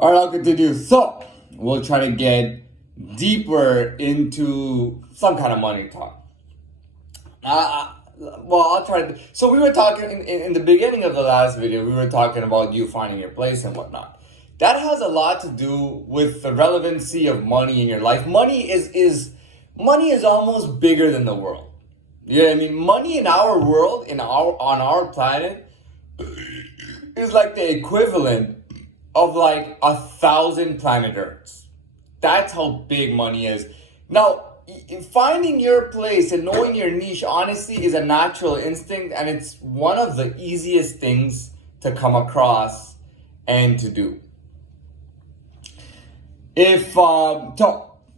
All right, I'll continue. So, we'll try to get deeper into some kind of money talk. Well, I'll try to. So, we were talking in the beginning of the last video, we were talking about you finding your place and whatnot. That has a lot to do with the relevancy of money in your life. Money is almost bigger than the world. You know what I mean? Money in our world, on our planet, is like the equivalent of like 1,000 planet Earths. That's how big money is. Now, finding your place and knowing your niche, honestly, is a natural instinct, and it's one of the easiest things to come across and to do.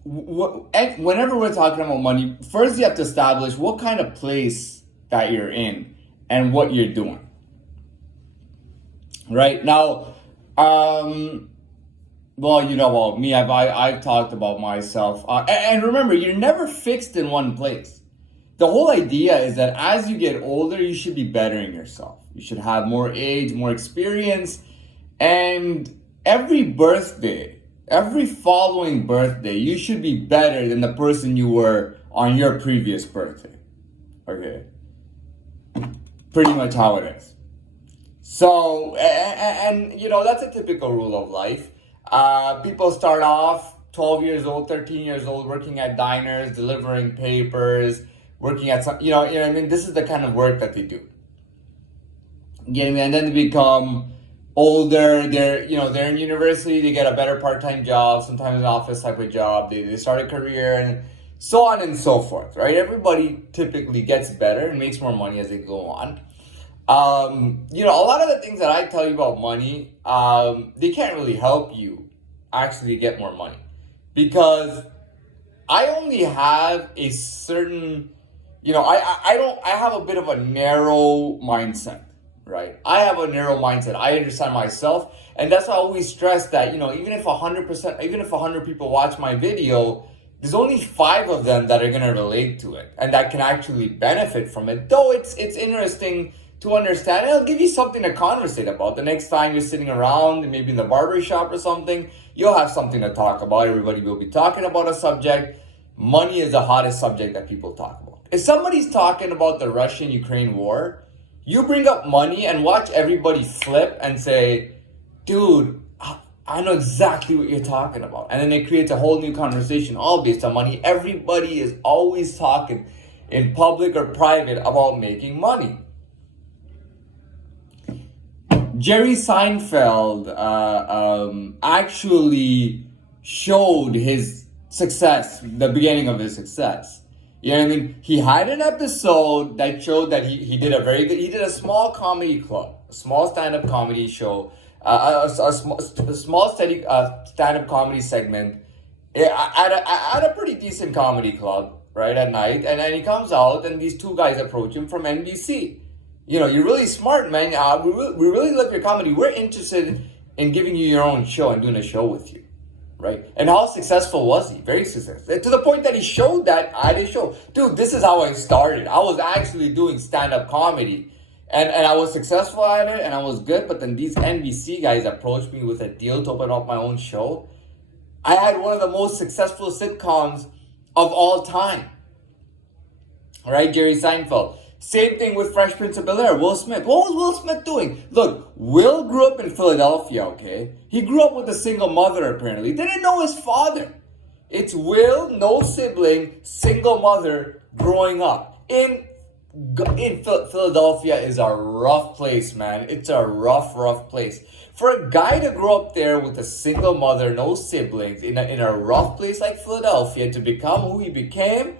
Whenever we're talking about money, first you have to establish what kind of place that you're in and what you're doing. Right now, well, you know about me. I've talked about myself, and remember, you're never fixed in one place. The whole idea is that as you get older, you should be bettering yourself. You should have more age, more experience, and every following birthday, you should be better than the person you were on your previous birthday. Okay, pretty much how it is. So, and you know, that's a typical rule of life. People start off 12 years old, 13 years old, working at diners, delivering papers, working at some, you know what I mean? This is the kind of work that they do. You know what I mean? And then they become older, they're in university, they get a better part-time job, sometimes an office type of job, they start a career, and so on and so forth, right? Everybody typically gets better and makes more money as they go on. A lot of the things that I tell you about money, they can't really help you actually get more money, because I only have a certain, I have a bit of a narrow mindset, right? I have a narrow mindset. I understand myself, and that's why I always stress that, even if 100 people watch my video, there's only 5 of them that are going to relate to it and that can actually benefit from it. Though it's interesting to understand, it'll give you something to conversate about. The next time you're sitting around, maybe in the barber shop or something, you'll have something to talk about. Everybody will be talking about a subject. Money is the hottest subject that people talk about. If somebody's talking about the Russian-Ukraine war, you bring up money and watch everybody flip and say, dude, I know exactly what you're talking about. And then it creates a whole new conversation all based on money. Everybody is always talking in public or private about making money. Jerry Seinfeld actually showed his success, the beginning of his success. You know what I mean? He had an episode that showed that he did he did a small comedy club, a small stand-up comedy show, a small stand-up comedy segment at a pretty decent comedy club, right, at night. And then he comes out and these 2 guys approach him from NBC. You're really smart, man. We really love your comedy. We're interested in giving you your own show and doing a show with you, right? And how successful was he? Very successful. To the point that he showed that at his show. Dude, this is how I started. I was actually doing stand-up comedy. And I was successful at it and I was good. But then these NBC guys approached me with a deal to open up my own show. I had one of the most successful sitcoms of all time. All right, Jerry Seinfeld. Same thing with Fresh Prince of Bel-Air, Will Smith. What was Will Smith doing? Look, Will grew up in Philadelphia, okay? He grew up with a single mother, apparently. Didn't know his father. It's Will, no sibling, single mother, growing up. In Philadelphia is a rough place, man. It's a rough place. For a guy to grow up there with a single mother, no siblings, in a rough place like Philadelphia, to become who he became,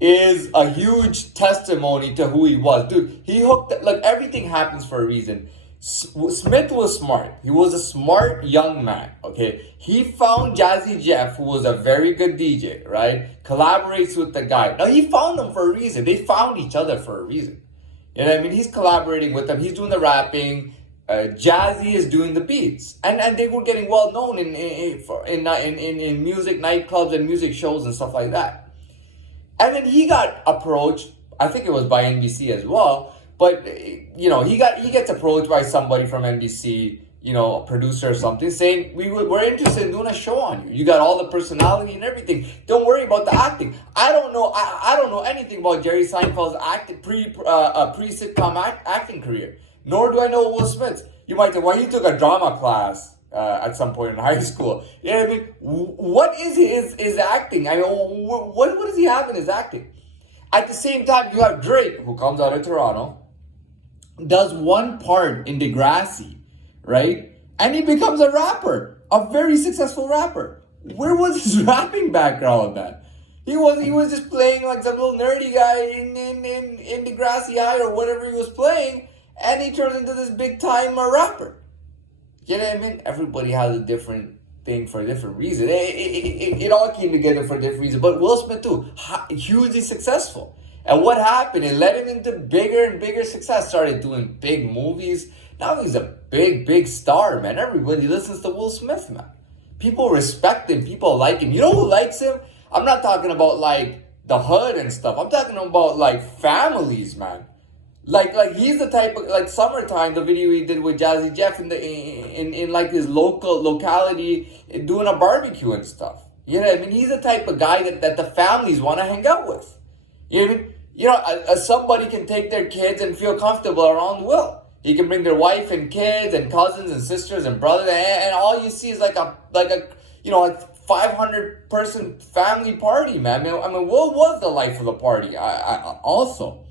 is a huge testimony to who he was. Dude, he hooked, like, everything happens for a reason. Smith was smart. He was a smart young man, okay? He found Jazzy Jeff, who was a very good DJ, right? Collaborates with the guy. Now, he found them for a reason. They found each other for a reason. You know what I mean? He's collaborating with them. He's doing the rapping. Jazzy is doing the beats. And they were getting well known in music nightclubs and music shows and stuff like that. And then he got approached, I think it was by NBC as well, but he gets approached by somebody from NBC a producer or something, saying we're interested in doing a show on you. You got all the personality and everything. Don't worry about the acting. I don't know anything about Jerry Seinfeld's pre-sitcom acting career. Nor do I know Will Smith's. You might say, well, he took a drama class at some point in high school. You know what I mean? What is his acting? I mean, what does he have in his acting? At the same time, you have Drake, who comes out of Toronto, does one part in Degrassi, right? And he becomes a rapper, a very successful rapper. Where was his rapping background then? He was just playing like some little nerdy guy in Degrassi High or whatever he was playing, and he turns into this big time rapper. You know what I mean? Everybody has a different thing for a different reason. It all came together for a different reason. But Will Smith too, hugely successful. And what happened? It led him into bigger and bigger success. Started doing big movies. Now he's a big star, man. Everybody listens to Will Smith, man. People respect him. People like him. You know who likes him? I'm not talking about like the hood and stuff. I'm talking about like families, man. Like he's the type of, like Summertime, the video he did with Jazzy Jeff in like his locality, doing a barbecue and stuff. You know what I mean? He's the type of guy that the families want to hang out with. You know what I mean? Somebody can take their kids and feel comfortable around Will. He can bring their wife and kids and cousins and sisters and brothers, and all you see is like a 500 person family party, man. I mean, Will was the life of the party. I also.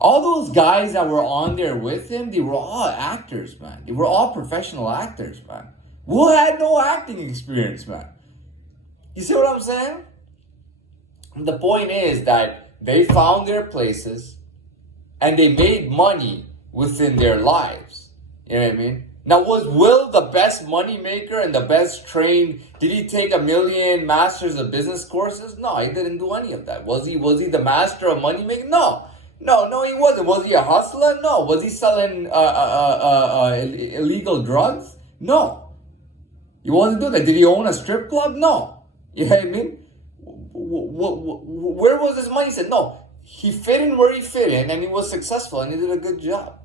All those guys that were on there with him, they were all actors, man. They were all professional actors, man. Will had no acting experience, man. You see what I'm saying? The point is that they found their places and they made money within their lives. You know what I mean? Now, was Will the best money maker and the best trained? Did he take 1 million Masters of Business courses? No, he didn't do any of that. Was he the master of money making? No, he wasn't. Was he a hustler? No. Was he selling illegal drugs? No. He wasn't doing that. Did he own a strip club? No. You know what I mean? Where was his money? He said, no. He fit in where he fit in, and he was successful, and he did a good job.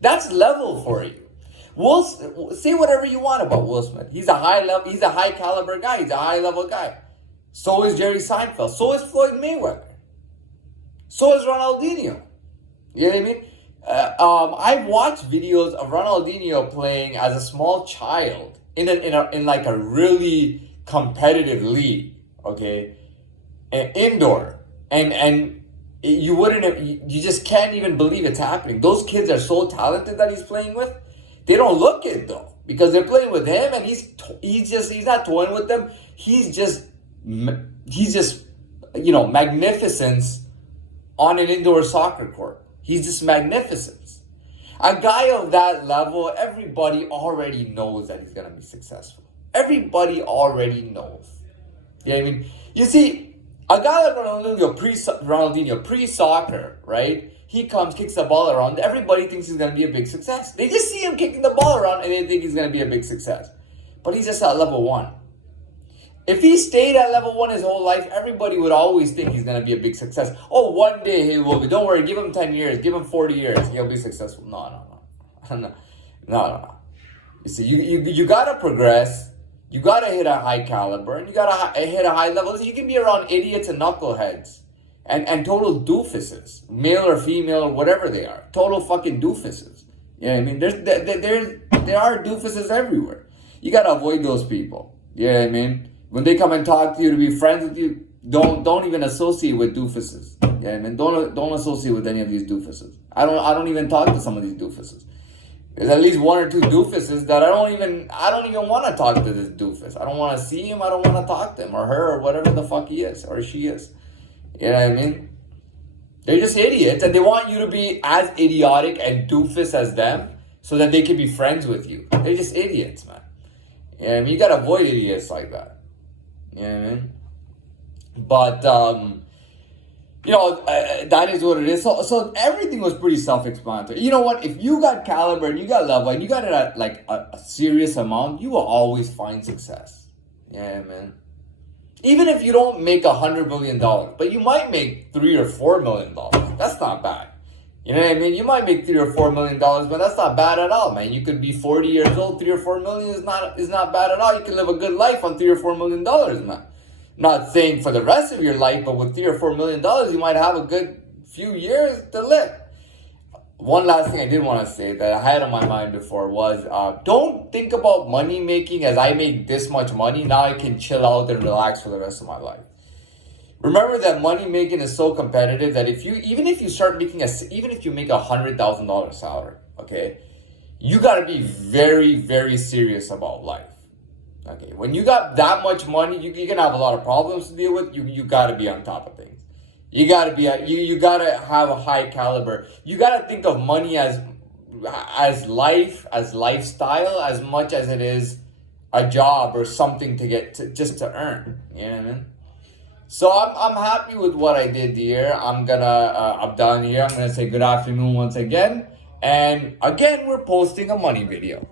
That's level for you. Say whatever you want about Will Smith. He's a high caliber guy. He's a high level guy. So is Jerry Seinfeld. So is Floyd Mayweather. So is Ronaldinho. You know what I mean? I've watched videos of Ronaldinho playing as a small child in like a really competitive league. Okay, indoor, and you just can't even believe it's happening. Those kids are so talented that he's playing with. They don't look it though, because they're playing with him, and he's not toying with them. He's just magnificence on an indoor soccer court. He's just magnificence. A guy of that level, everybody already knows that he's gonna be successful. Everybody already knows. You know what I mean? You see, a guy like Ronaldinho pre-soccer, right? He comes, kicks the ball around. Everybody thinks he's going to be a big success. They just see him kicking the ball around and they think he's going to be a big success. But he's just at level 1. If he stayed at level 1 his whole life, everybody would always think he's going to be a big success. Oh, one day he will be. Don't worry, give him 10 years, give him 40 years. He'll be successful. No. You see, you got to progress. You got to hit a high caliber, and you got to hit a high level. You can be around idiots and knuckleheads and total doofuses, male or female or whatever they are. Total fucking doofuses. You know what I mean? There are doofuses everywhere. You got to avoid those people. You know what I mean? When they come and talk to you to be friends with you, don't even associate with doofuses. You know what I mean? Don't associate with any of these doofuses. I don't even talk to some of these doofuses. There's at least 1 or 2 doofuses that I don't even want to talk to this doofus. I don't want to see him. I don't want to talk to him or her or whatever the fuck he is or she is. You know what I mean? They're just idiots, and they want you to be as idiotic and doofus as them so that they can be friends with you. They're just idiots, man. You know what I mean? You gotta avoid idiots like that. You know what I mean? But that is what it is. So everything was pretty self-explanatory. You know what? If you got caliber and you got level and you got it at like a serious amount, you will always find success. Yeah, man. Even if you don't make $100 million, but you might make $3 or $4 million. That's not bad. You know what I mean? You might make $3 or $4 million, but that's not bad at all, man. You could be 40 years old, 3 or 4 million is not bad at all. You can live a good life on $3 or $4 million, man. Not saying for the rest of your life, but with $3 or $4 million, you might have a good few years to live. One last thing I did want to say that I had on my mind before was don't think about money making as I make this much money, now I can chill out and relax for the rest of my life. Remember that money making is so competitive that even if you make $100,000 salary, okay, you gotta be very, very serious about life. Okay, when you got that much money, you're gonna have a lot of problems to deal with. You gotta be on top of things. You gotta be you gotta have a high caliber. You gotta think of money as life, as lifestyle, as much as it is a job or something just to earn. You know what I mean? So I'm happy with what I did here. I'm done here. I'm gonna say good afternoon once again. And again, we're posting a money video.